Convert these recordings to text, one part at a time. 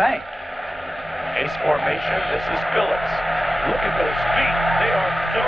Bang. Ace formation. This is Phillips. Look at those feet. They are so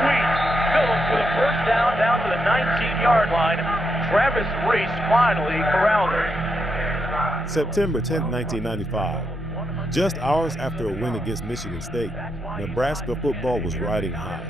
sweet. Phillips with a first down to the 19-yard line. Travis Reese finally corralled him. September 10, 1995. Just hours after a win against Michigan State, Nebraska football was riding high.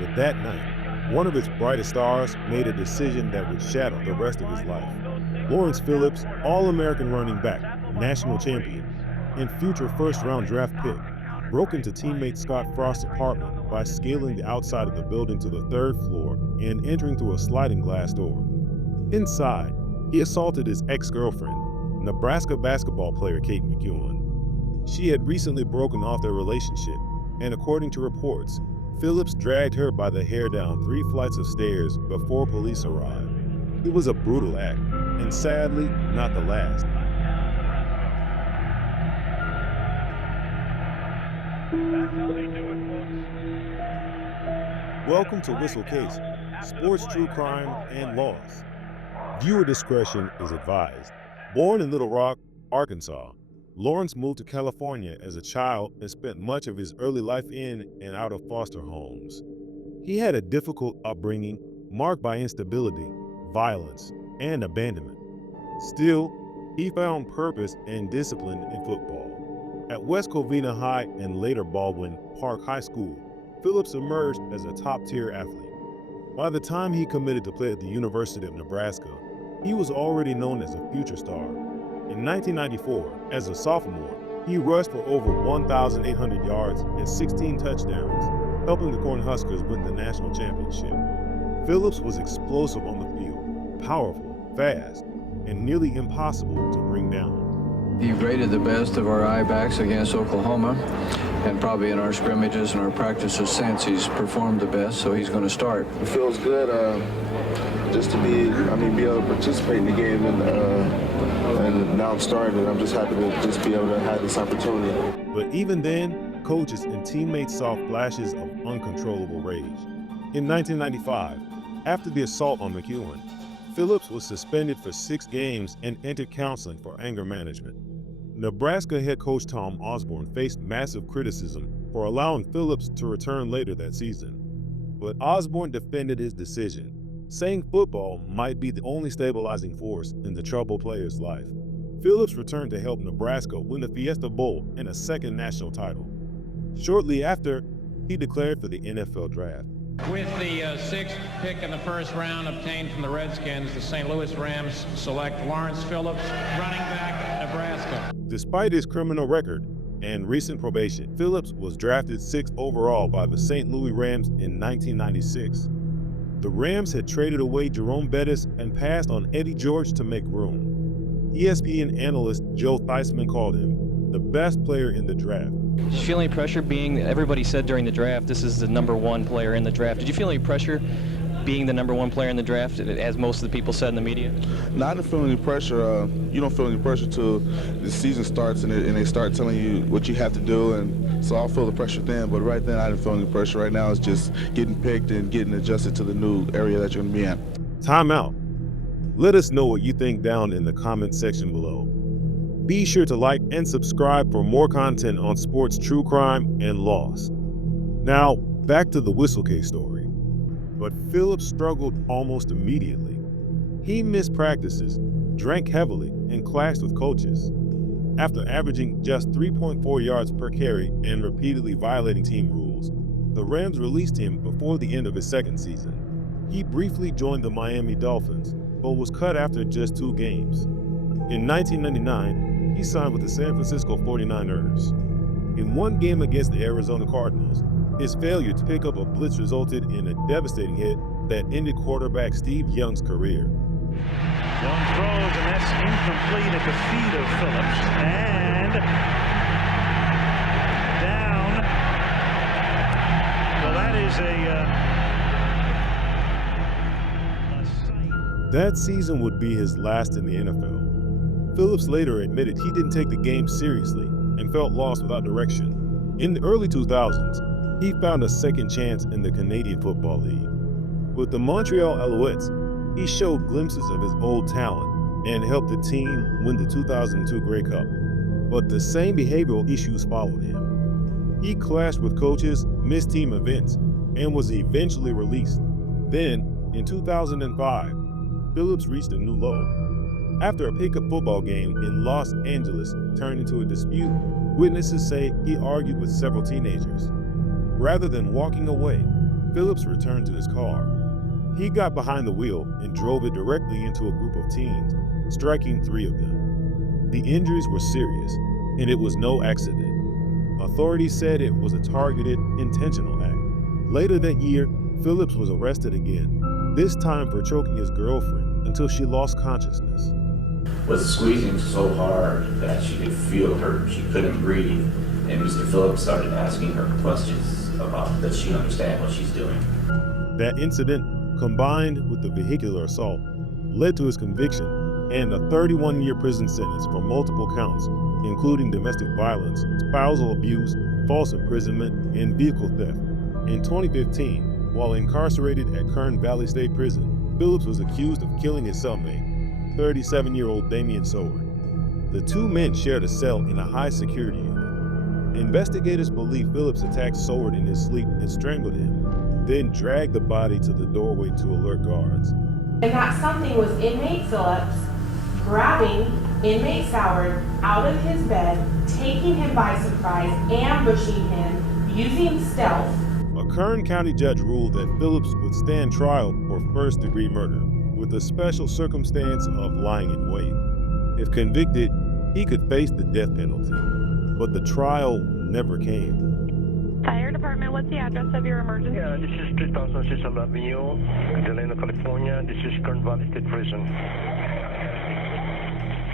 But that night, one of its brightest stars made a decision that would shadow the rest of his life. Lawrence Phillips, All-American running back, national champion, and future first-round draft pick, broke into teammate Scott Frost's apartment by scaling the outside of the building to the third floor and entering through a sliding glass door. Inside, he assaulted his ex-girlfriend, Nebraska basketball player Kate McEwen. She had recently broken off their relationship, and according to reports, Phillips dragged her by the hair down 3 flights of stairs before police arrived. It was a brutal act, and sadly, not the last. Welcome to Whistle Case, sports, true crime, and loss. Viewer discretion is advised. Born in Little Rock, Arkansas, Lawrence moved to California as a child and spent much of his early life in and out of foster homes. He had a difficult upbringing marked by instability, violence, and abandonment. Still, he found purpose and discipline in football. At West Covina High and later Baldwin Park High School, Phillips emerged as a top-tier athlete. By the time he committed to play at the University of Nebraska, he was already known as a future star. In 1994, as a sophomore, he rushed for over 1,800 yards and 16 touchdowns, helping the Cornhuskers win the national championship. Phillips was explosive on the field, powerful, fast, and nearly impossible to bring down. He rated the best of our I-backs against Oklahoma, and probably in our scrimmages and our practices since, he's performed the best, so he's going to start. It feels good just to be able to participate in the game, and now I'm starting, and I'm just happy to just be able to have this opportunity. But even then, coaches and teammates saw flashes of uncontrollable rage. In 1995, after the assault on McEwen, Phillips was suspended for 6 games and entered counseling for anger management. Nebraska head coach Tom Osborne faced massive criticism for allowing Phillips to return later that season. But Osborne defended his decision, saying football might be the only stabilizing force in the troubled player's life. Phillips returned to help Nebraska win the Fiesta Bowl and a second national title. Shortly after, he declared for the NFL draft. With the 6th pick in the first round obtained from the Redskins, the St. Louis Rams select Lawrence Phillips, running back, Nebraska. Despite his criminal record and recent probation, Phillips was drafted 6th overall by the St. Louis Rams in 1996. The Rams had traded away Jerome Bettis and passed on Eddie George to make room. ESPN analyst Joe Theismann called him the best player in the draft. Did you feel any pressure being, everybody said during the draft, this is the #1 player in the draft. Did you feel any pressure being the #1 player in the draft, as most of the people said in the media? No, I didn't feel any pressure. You don't feel any pressure till the season starts and they start telling you what you have to do, and so I'll feel the pressure then, but right then I didn't feel any pressure. Right now it's just getting picked and getting adjusted to the new area that you're going to be in. Time out. Let us know what you think down in the comment section below. Be sure to like and subscribe for more content on sports, true crime, and loss. Now, back to the Whistle Case story. But Phillips struggled almost immediately. He missed practices, drank heavily, and clashed with coaches. After averaging just 3.4 yards per carry and repeatedly violating team rules, the Rams released him before the end of his second season. He briefly joined the Miami Dolphins, but was cut after just 2 games. In 1999, he signed with the San Francisco 49ers. In one game against the Arizona Cardinals, his failure to pick up a blitz resulted in a devastating hit that ended quarterback Steve Young's career. Young throws, and that's incomplete at the feet of Phillips. And down. Well, that is That season would be his last in the NFL. Phillips later admitted he didn't take the game seriously and felt lost without direction. In the early 2000s, he found a second chance in the Canadian Football League. With the Montreal Alouettes, he showed glimpses of his old talent and helped the team win the 2002 Grey Cup. But the same behavioral issues followed him. He clashed with coaches, missed team events, and was eventually released. Then, in 2005, Phillips reached a new low. After a pickup football game in Los Angeles turned into a dispute, witnesses say he argued with several teenagers. Rather than walking away, Phillips returned to his car. He got behind the wheel and drove it directly into a group of teens, striking 3 of them. The injuries were serious, and it was no accident. Authorities said it was a targeted, intentional act. Later that year, Phillips was arrested again, this time for choking his girlfriend until she lost consciousness. Was squeezing so hard that she could feel her, she couldn't breathe, and Mr. Phillips started asking her questions about does she understand what she's doing. That incident, combined with the vehicular assault, led to his conviction and a 31-year prison sentence for multiple counts, including domestic violence, spousal abuse, false imprisonment, and vehicle theft. In 2015, while incarcerated at Kern Valley State Prison, Phillips was accused of killing his cellmate, 37-year-old Damian Soward. The 2 men shared a cell in a high-security unit. Investigators believe Phillips attacked Soward in his sleep and strangled him, then dragged the body to the doorway to alert guards. And that something was inmate Phillips grabbing inmate Soward out of his bed, taking him by surprise, ambushing him, using stealth. A Kern County judge ruled that Phillips would stand trial for first-degree murder, with the special circumstance of lying in wait. If convicted, he could face the death penalty, but the trial never came. Fire department, what's the address of your emergency? Yeah, this is 3000 Cecil Avenue, Delano, California. This is Kern Valley State Prison.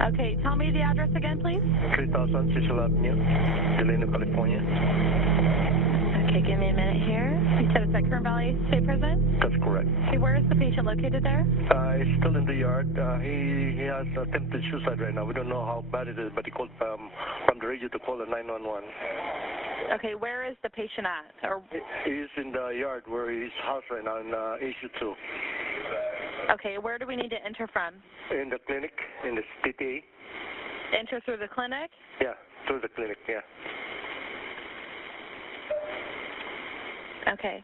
Okay, tell me the address again, please. 3000 Cecil Avenue, Delano, California. Okay, give me a minute here. You said it's at Kern Valley State Prison? That's correct. Okay, where is the patient located there? He's still in the yard. He has attempted suicide right now. We don't know how bad it is, but he called from the radio to call the 911. Okay, where is the patient at? Or... He's in the yard where his house right now in HU2. Okay, where do we need to enter from? In the clinic, in the TTA. Enter through the clinic? Yeah, through the clinic, yeah. Okay.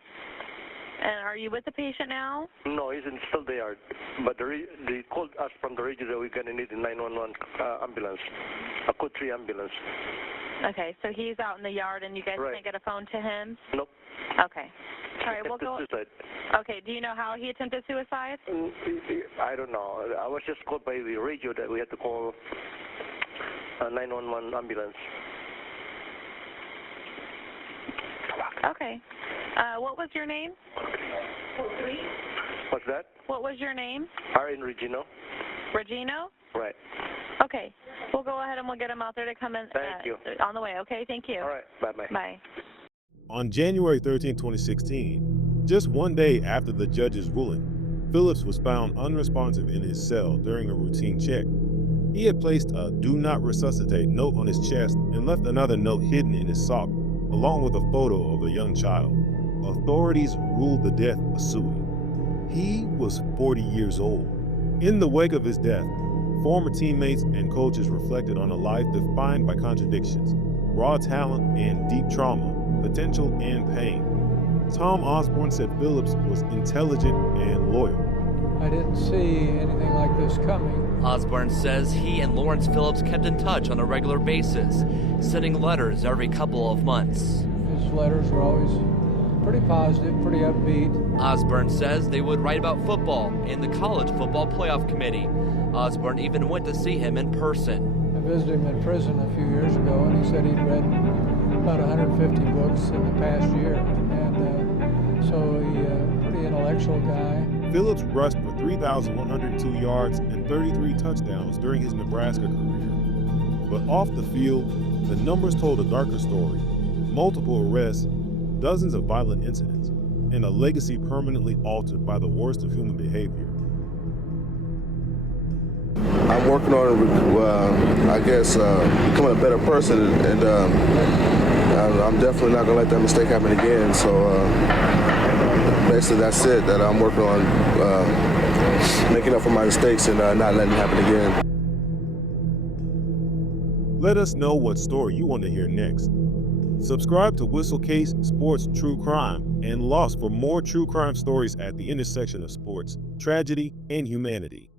And are you with the patient now? No, he's still there. But they called us from the radio that we're going to need a 911 ambulance, a code 3 ambulance. Okay, so he's out in the yard and you guys can't get a phone to him? Nope. Okay. All right, we'll go. Suicide. Okay, do you know how he attempted suicide? I don't know. I was just called by the radio that we had to call a 911 ambulance. Okay. What was your name? What's that? What was your name? R.N. Regino. Regino? Right. Okay. We'll go ahead and we'll get him out there to come in. Thank you. On the way, okay? Thank you. All right. Bye-bye. Bye. On January 13, 2016, just one day after the judge's ruling, Phillips was found unresponsive in his cell during a routine check. He had placed a "Do Not Resuscitate" note on his chest and left another note hidden in his sock, along with a photo of a young child. Authorities ruled the death a suicide. He was 40 years old. In the wake of his death, former teammates and coaches reflected on a life defined by contradictions, raw talent and deep trauma, potential and pain. Tom Osborne said Phillips was intelligent and loyal. I didn't see anything like this coming. Osborne says he and Lawrence Phillips kept in touch on a regular basis, sending letters every couple of months. His letters were always pretty positive, pretty upbeat. Osborne says they would write about football in the College Football Playoff Committee. Osborne even went to see him in person. I visited him in prison a few years ago, and he said he'd read about 150 books in the past year. And so he's a pretty intellectual guy. Phillips rushed for 3,102 yards and 33 touchdowns during his Nebraska career. But off the field, the numbers told a darker story. Multiple arrests, dozens of violent incidents, and a legacy permanently altered by the worst of human behavior. I'm working on, becoming a better person, and I'm definitely not going to let that mistake happen again. So basically that's it, that I'm working on making up for my mistakes and not letting it happen again. Let us know what story you want to hear next. Subscribe to Whistlecase Sports True Crime and Lost for more true crime stories at the intersection of sports, tragedy, and humanity.